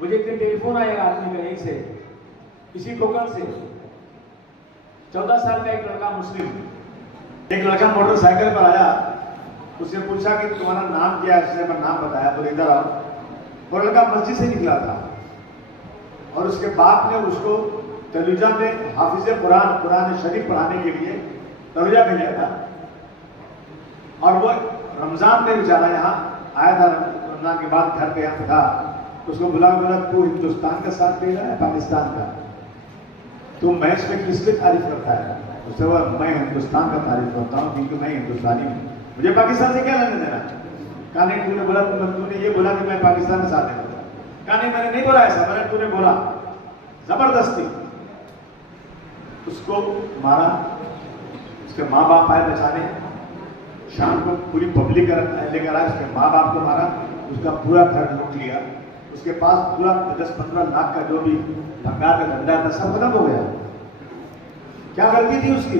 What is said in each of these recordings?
मुझे एक दिन टेलीफोन आएगा आदमी का यहीं से, इसी कोकण से, 14 साल का एक लड़का मुस्लिम, एक लड़का मोटरसाइकिल पर आया, उससे पूछा कि तुम्हारा नाम क्या है? उसने अपना नाम बताया, बोले इधर आओ। वो लड़का मस्जिद से निकला था और उसके बाप ने उसको तलुजा में हाफिज कुरान शरीफ पढ़ाने के लिए तलुजा भेजा था। और वो रमजान में बेचारा यहाँ आया था, रमजान के बाद घर पे यहाँ था। उसको बोला तू हिंदुस्तान का साथ दे रहा है पाकिस्तान का? तू मैच में किसकी तारीफ करता है? उससे वो मैं हिंदुस्तान का तारीफ करता हूँ क्योंकि मैं हिंदुस्तानी हूँ, मुझे पाकिस्तान से क्या लेने देना। कहा नहीं, तूने बोला, तूने ये बोला कि मैं पाकिस्तान का साथ देता। कहा नहीं, मैंने नहीं बोला ऐसा, मैंने तूने बोला। जबरदस्ती उसको मारा, उसके माँ बाप आए बचाने, शाम को पूरी पब्लिक लेकर आए, उसके माँ बाप को मारा, उसका पूरा घर लूट लिया, उसके पास पूरा 10-15 लाख का जो भी भंगार का धंधा था सब खत्म हो गया। क्या गलती थी उसकी?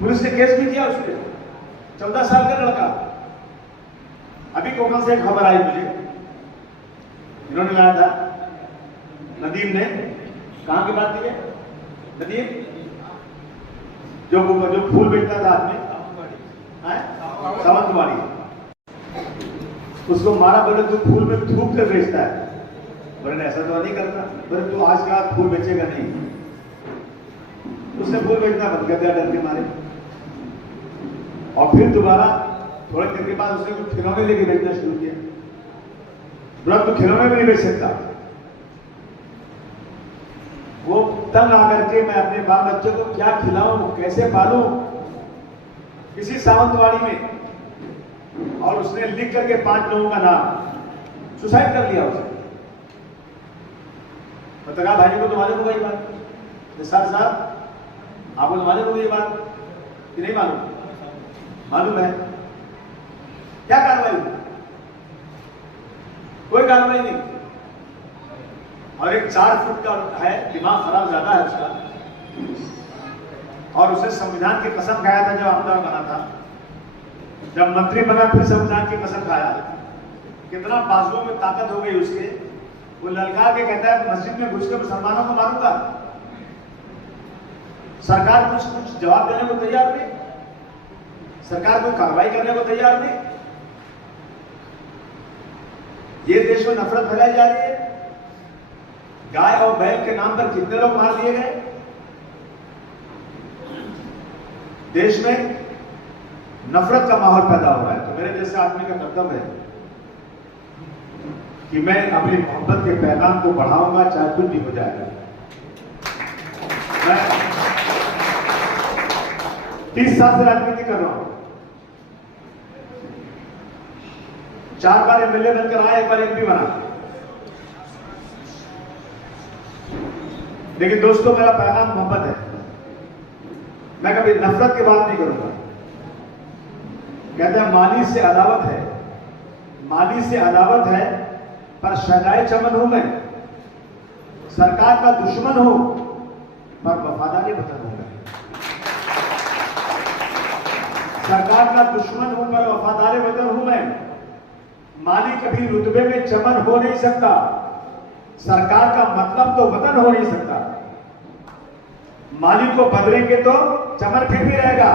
पुलिस ने केस भी किया उसके, 14 साल का लड़का। अभी कोकण से खबर आई मुझे, इन्होंने लाया था, नदीम ने। कहां की बात की है? नदीम जो फूल बेचता था आदमी, सावंतवाड़ी, उसको मारा। बोले तू फूल में थूक के बेचता है? बोले ऐसा तो नहीं करता। बोले तू आज के बाद फूल बेचेगा नहीं। उसने फूल बेचना बंद कर दिया डर के मारे। और फिर दोबारा थोड़े दिन के बाद उसने कुछ खिलौने लेके बेचना शुरू किया। बोला तू खिलौने भी नहीं बेच सकता। वो तंग आकर के मैं अपने बाल बच्चों को क्या खिलाऊं, कैसे पालूं, किसी सावंतवाड़ी में। और उसने लिख करके 5 लोगों का नाम, सुसाइड कर लिया उसने। पत्रकार भाई को तो मालूम होगा ये बात, सर आपको तो मालूम होगी ये बात कि नहीं मालूम? मालूम है। क्या कार्रवाई हुई? कोई कार्रवाई नहीं। और एक 4 फुट का है, दिमाग खराब ज्यादा है उसका, और उसने संविधान की कसम खाया था जब आंदोलन बना था। जब मंत्री बना फिर संविधान की कसम खाया। कितना बाजुओं में ताकत हो गई उसके। वो ललकार के कहता है मस्जिद में घुस के मुसलमानों को मारूंगा। सरकार कुछ जवाब देने को तैयार नहीं, सरकार कोई कार्रवाई करने को तैयार नहीं। ये देश में नफरत फैलाई जा रही है। गाय और बैल के नाम पर कितने लोग मार दिए गए देश में। नफरत का माहौल पैदा हो रहा है। तो मेरे जैसे आदमी का कर्तव्य है कि मैं अपनी मोहब्बत के पैगाम को बढ़ाऊंगा, चाहे कुछ भी हो जाएगा। मैं 30 साल से राजनीति कर रहा हूं। 4 बार एमएलए बनकर आया, 1 बार एमपी बना। लेकिन दोस्तों, मेरा पैगाम मोहब्बत है। मैं कभी नफरत की बात नहीं करूंगा। कहते हैं माली से अदावत है, माली से अदावत है, पर शदाए चमन हूं मैं। सरकार का दुश्मन हूं पर वफादारी वतन हूं मैं। सरकार का दुश्मन हूं पर वफादारी वतन हूं मैं। माली कभी रुतबे में चमन हो नहीं सकता, सरकार का मतलब तो वतन हो नहीं सकता। माली को बदलेंगे तो चमन फिर भी रहेगा,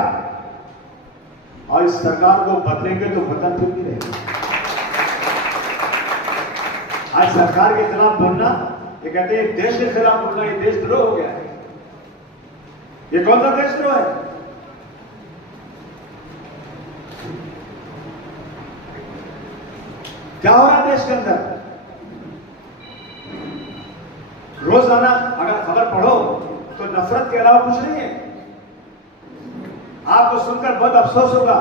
और इस सरकार को बदलेंगे तो वतन फिर भी रहेगा। आज सरकार के खिलाफ बोलना, ये कहते हैं देश के खिलाफ बोलना, ये देशद्रोह हो गया है। ये कौन सा देशद्रोह है? क्या हो रहा है देश के अंदर? रोजाना अगर खबर पढ़ो तो नफरत के अलावा कुछ नहीं है। आपको सुनकर बहुत अफसोस होगा